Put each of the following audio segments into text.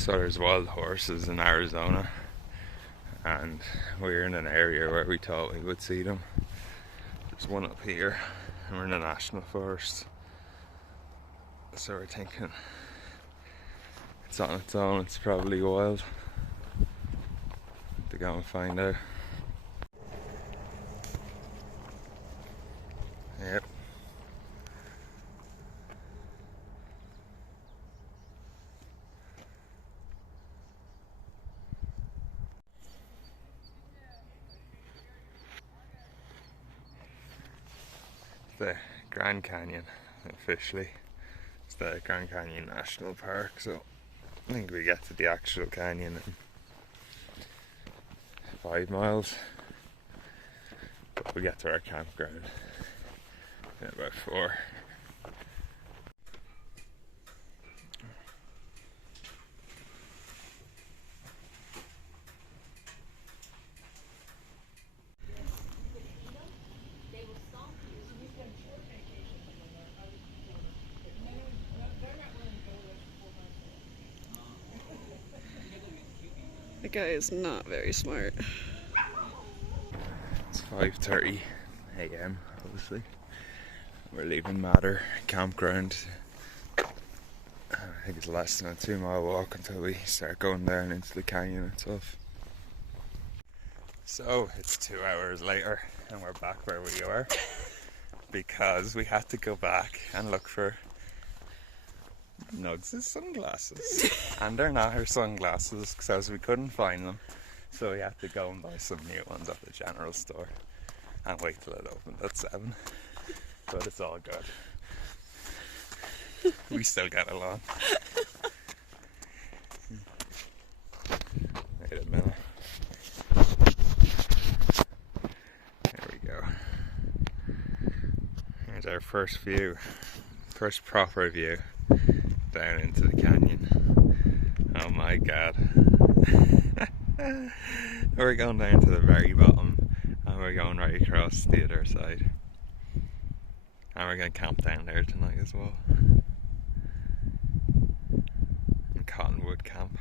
So there's wild horses in Arizona, and we're in an area where we thought we would see them. There's one up here, and we're in a national forest. So we're thinking it's on its own, it's probably wild. To go and find out. Yep. The Grand Canyon, officially. It's the Grand Canyon National Park, so I think we get to the actual canyon in 5 miles. But we get to our campground in about 4. The guy is not very smart. It's 5:30 a.m. obviously. We're leaving Matter campground. I think it's less than a 2-mile walk until we start going down into the canyon itself. So it's 2 hours later and we're back where we were because we had to go back and look for Nugs' sunglasses. And they're not her sunglasses because we couldn't find them, so we had to go and buy some new ones at the general store and wait till it opened at 7. But it's all good. We still get along. Wait a minute. There we go. Here's our first view. First proper view down into the canyon. Oh my god. We're going down to the very bottom and we're going right across the other side. And we're going to camp down there tonight as well. In Cottonwood Camp.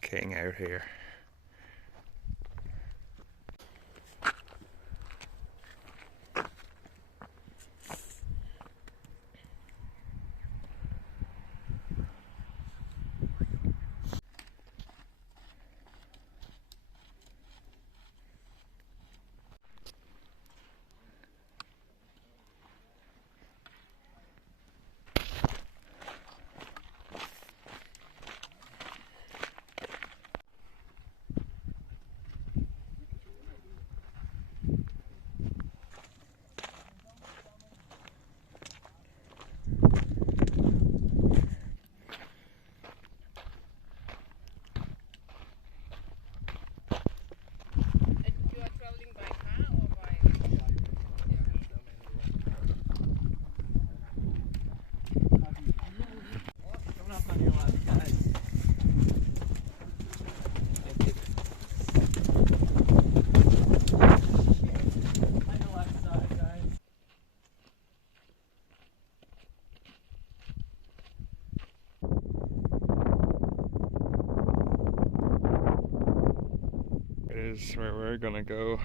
King out here. Is where we're gonna go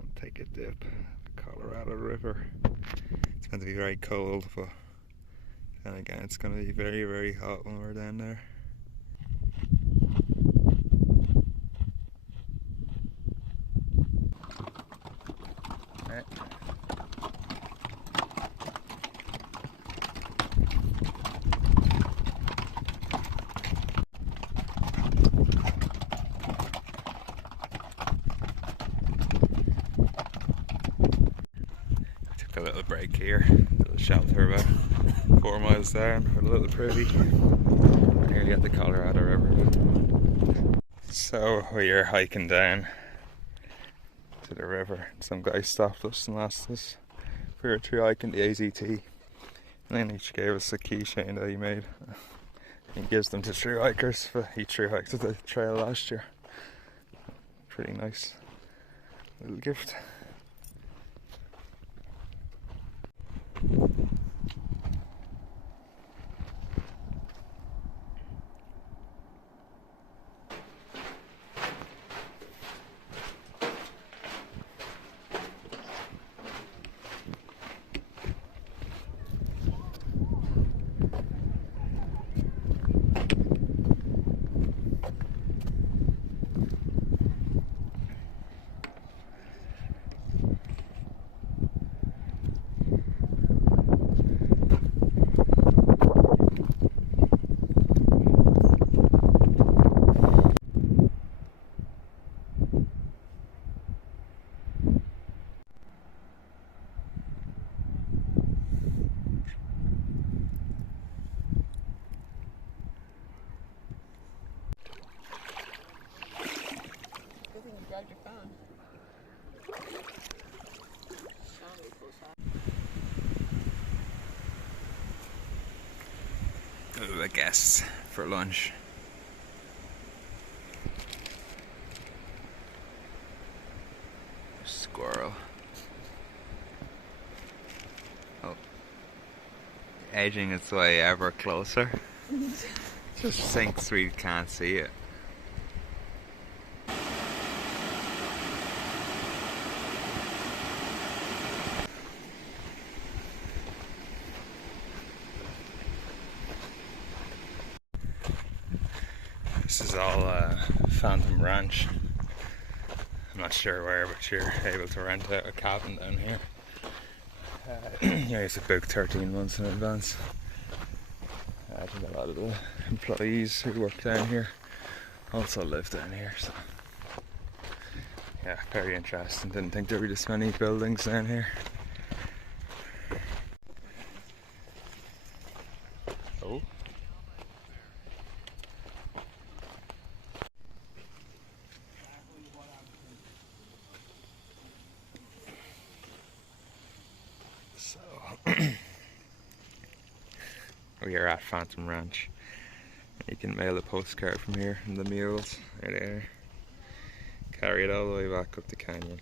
and take a dip. The Colorado River. It's going to be very cold, but then again it's going to be very, very hot when we're down there. Right. A little break here, a little shelter about 4 miles down, with a little privy. Nearly at the Colorado River. So we are hiking down to the river. Some guy stopped us and asked us if we were through hiking the AZT, and then he gave us a keychain that he made. He gives them to thru hikers, but he thru hiked the trail last year. Pretty nice little gift. the guests for lunch. Squirrel. Oh. Edging its way ever closer. Just thinks we can't see it. This is all Phantom Ranch. I'm not sure where, but you're able to rent out a cabin down here. You have to book 13 months in advance. I think a lot of the employees who work down here also live down here, so yeah, very interesting. Didn't think there'd be this many buildings down here. Oh. So we are at Phantom Ranch. You can mail a postcard from here from the mules right there. Carry it all the way back up the canyon.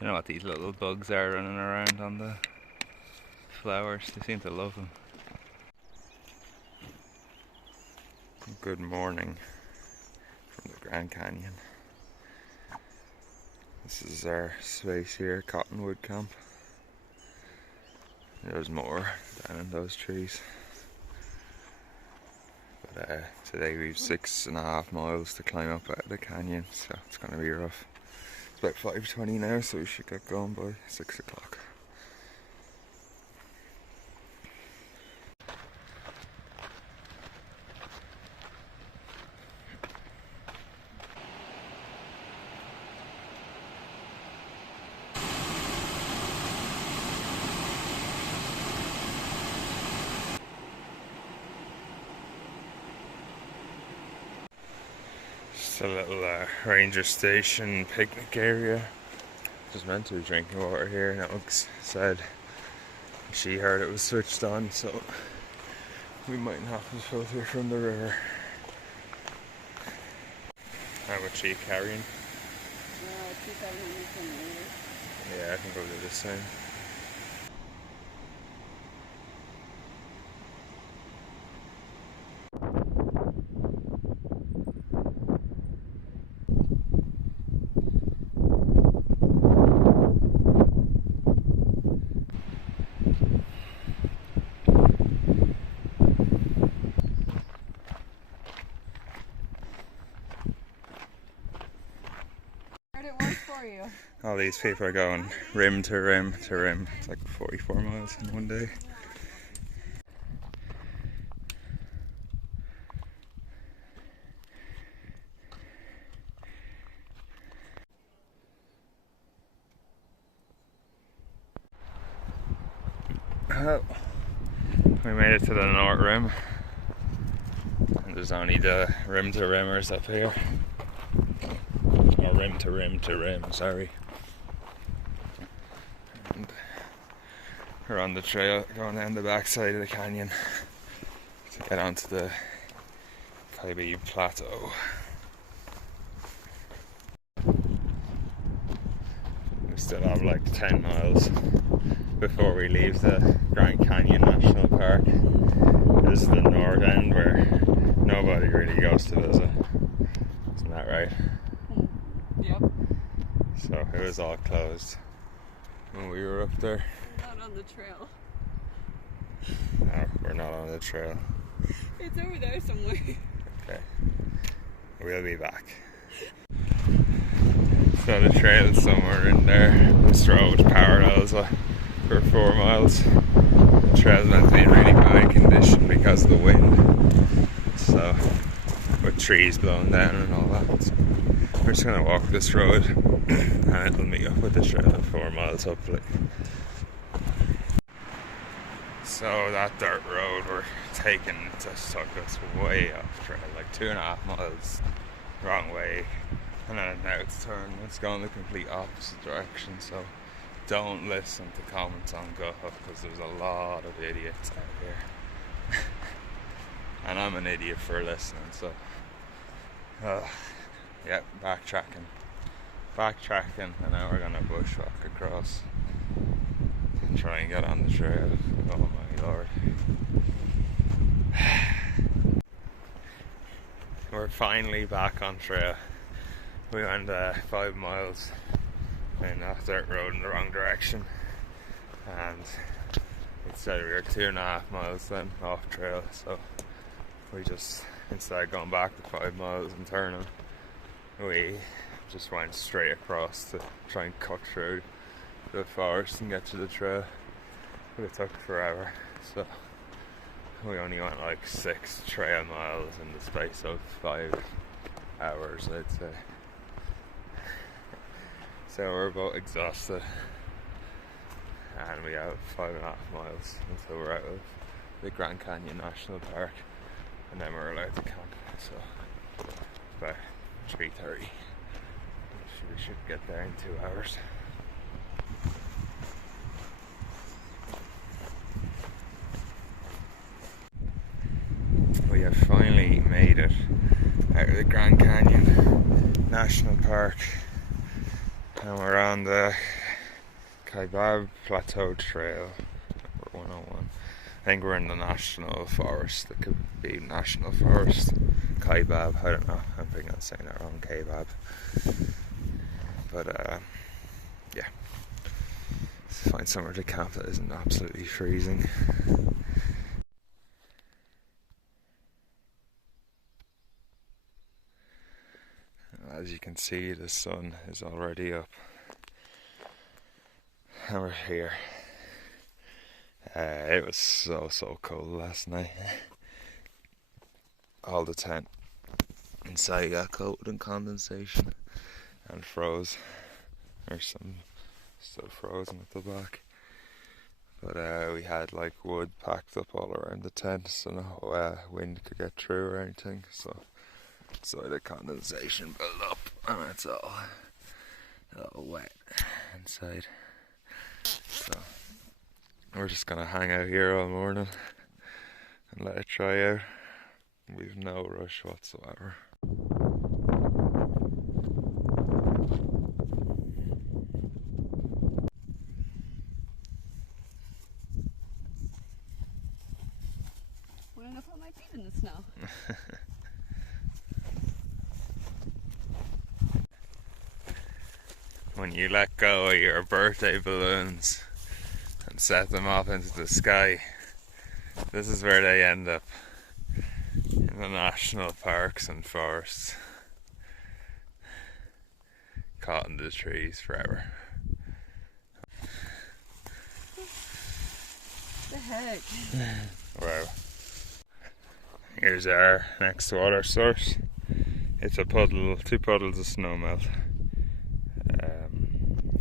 You know what these little bugs are running around on the flowers? They seem to love them. Good morning from the Grand Canyon. This is our space here, Cottonwood Camp. There's more down in those trees. But today we've 6.5 miles to climb up out of the canyon, so it's going to be rough. It's about 5:20 now, so we should get going by 6 o'clock. Just a little ranger station picnic area. Just meant to be drinking water here, and Alex said she heard it was switched on, so we might have to filter from the river. How much are you carrying? 2,700. Yeah, I think I'll do the same. You. All these people are going rim to rim to rim. It's like 44 miles in one day. Well, we made it to the North Rim, and there's only the rim to rimmers up here. Or rim to rim to rim, sorry. And we're on the trail going down the backside of the canyon to get onto the Kaibab Plateau. We still have like 10 miles before we leave the Grand Canyon National Park. This is the north end where nobody really goes to visit. Isn't that right? Yep. So it was all closed when we were up there. We're not on the trail. No, we're not on the trail. It's over there somewhere. Okay. We'll be back. So the trail somewhere in there. This road parallels for 4 miles. The trail's meant to be in really bad condition because of the wind. So, with trees blowing down and all that. So we're just gonna walk this road and it'll meet up with the trail at 4 miles hopefully. So that dirt road we're taking just took us way off trail, like 2.5 miles wrong way, and then now it's turning, it's going the complete opposite direction. So don't listen to comments on GoHub because there's a lot of idiots out here. And I'm an idiot for listening, so yeah, backtracking, and now we're gonna bushwalk across and try and get on the trail. Oh my lord. We're finally back on trail. We went 5 miles in that dirt road in the wrong direction, and it said we were 2.5 miles then off trail, so we just, instead of going back the 5 miles and turning, we just went straight across to try and cut through the forest and get to the trail. But it took forever, so we only went like 6 trail miles in the space of 5 hours, I'd say. So we're both exhausted, and we have 5.5 miles until we're out of the Grand Canyon National Park, and then we're allowed to camp. So about 3:30. We should get there in 2 hours. We have finally made it out of the Grand Canyon National Park, and we're on the Kaibab Plateau Trail, number 101. I think we're in the National Forest, the Kaibab National Forest. Kaibab, I don't know, I think I'm saying that wrong, Kaibab. But yeah, let's find somewhere to camp that isn't absolutely freezing. As you can see, the sun is already up, and we're here. It was so cold last night. All the tent inside got coated in condensation and froze. There's some still frozen at the back, but we had like wood packed up all around the tent so no wind could get through or anything, so the condensation built up and it's all wet inside. So we're just gonna hang out here all morning and let it dry out. We've no rush whatsoever. I'm gonna put my feet in the snow. When you let go of your birthday balloons and set them off into the sky, this is where they end up, in the national parks and forests, caught in the trees forever. The heck? Wow. Here's our next water source. It's a puddle, 2 puddles of snowmelt.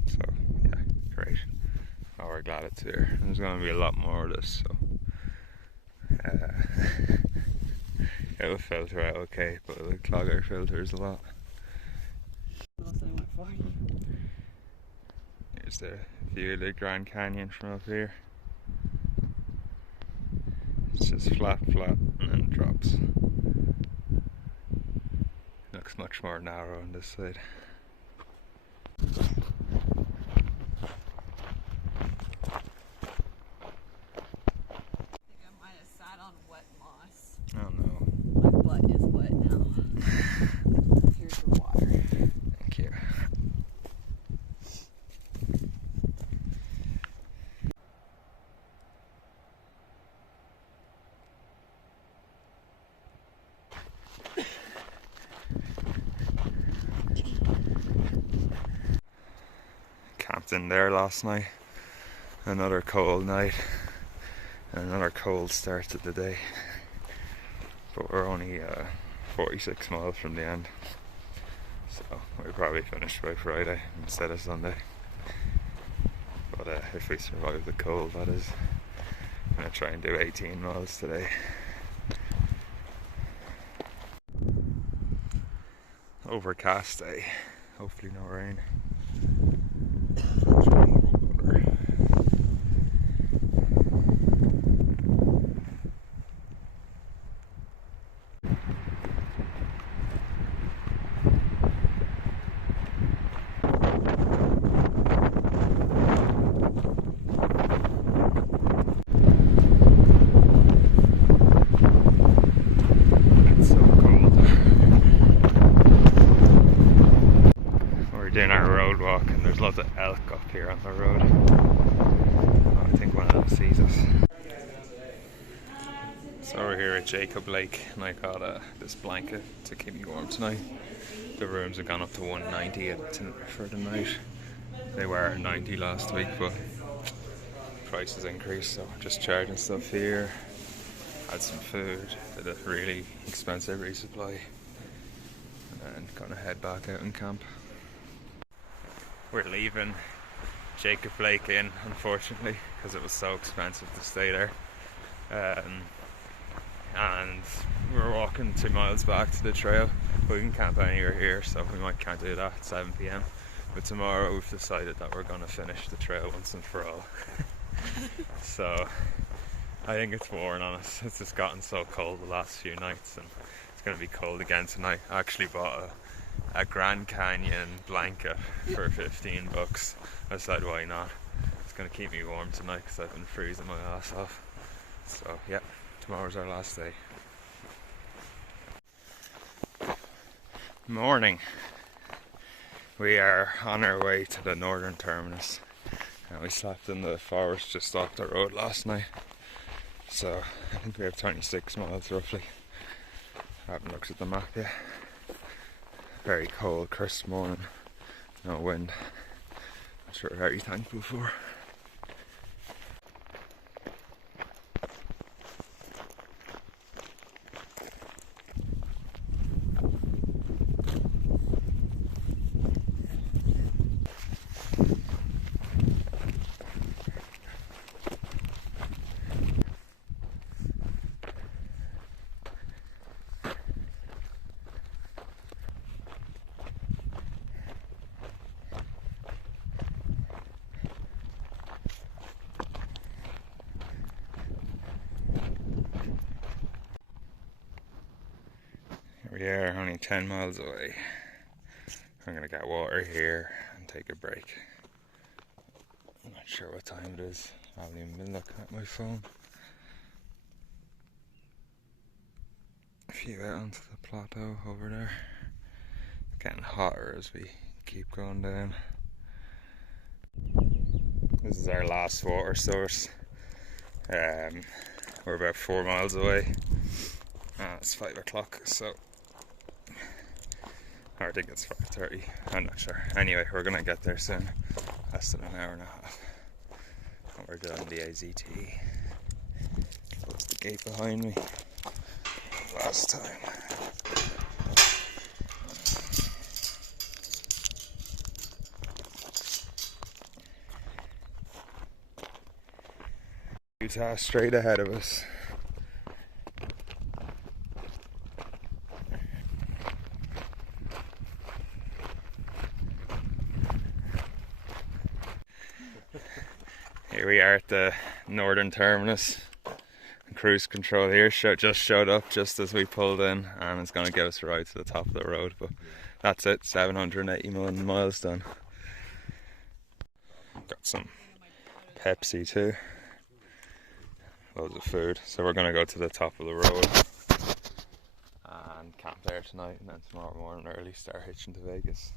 So yeah, great. Oh, we're glad it's here. There's going to be a lot more of this, so it'll filter out okay, but it'll clog our filters a lot. Here's the view of the Grand Canyon from up here. It's just flat, and then it drops. Looks much more narrow on this side. Oh no. My butt is wet now. Here's your water. Thank you. slept in there last night. Another cold night and another cold start to the day. But we're only 46 miles from the end, so we'll probably finish by Friday instead of Sunday. But if we survive the cold, that is, I'm going to try and do 18 miles today. Overcast day, hopefully no rain. Doing our road walk and there's lots of elk up here on the road. Oh, I think one of them sees us. So we're here at Jacob Lake and I got this blanket to keep me warm tonight. The rooms have gone up to 190 for the night. They were 90 last week, but prices increased, so just charging stuff here. Had some food, did a really expensive resupply, and then gonna head back out and camp. We're leaving Jacob Lake Inn, unfortunately, because it was so expensive to stay there. And we're walking 2 miles back to the trail. We can camp anywhere here, so we might can't do that at 7 PM. But tomorrow we've decided that we're going to finish the trail once and for all. So I think it's worn on us. It's just gotten so cold the last few nights, and it's going to be cold again tonight. I actually bought a Grand Canyon blanket for 15 bucks. I decided why not. It's going to keep me warm tonight because I've been freezing my ass off. So yeah, tomorrow's our last day. Morning. We are on our way to the Northern Terminus. And we slept in the forest just off the road last night. So I think we have 26 miles roughly. I haven't looked at the map yet. Very cold, crisp morning, no wind, which we're very thankful for. We are only 10 miles away. I'm gonna get water here and take a break. I'm not sure what time it is. I haven't even been looking at my phone. A few out onto the plateau over there. It's getting hotter as we keep going down. This is our last water source. We're about 4 miles away. It's 5 o'clock, so I think it's 5:30, I'm not sure. Anyway, we're gonna get there soon, less than an hour and a half. And we're doing the AZT. Close the gate behind me. Last time. Utah straight ahead of us. Here we are at the Northern Terminus. Cruise control here just showed up just as we pulled in, and it's going to get us right to the top of the road. But that's it, 781 miles done. Got some Pepsi too. Loads of food. So we're going to go to the top of the road and camp there tonight, and then tomorrow morning early start hitching to Vegas.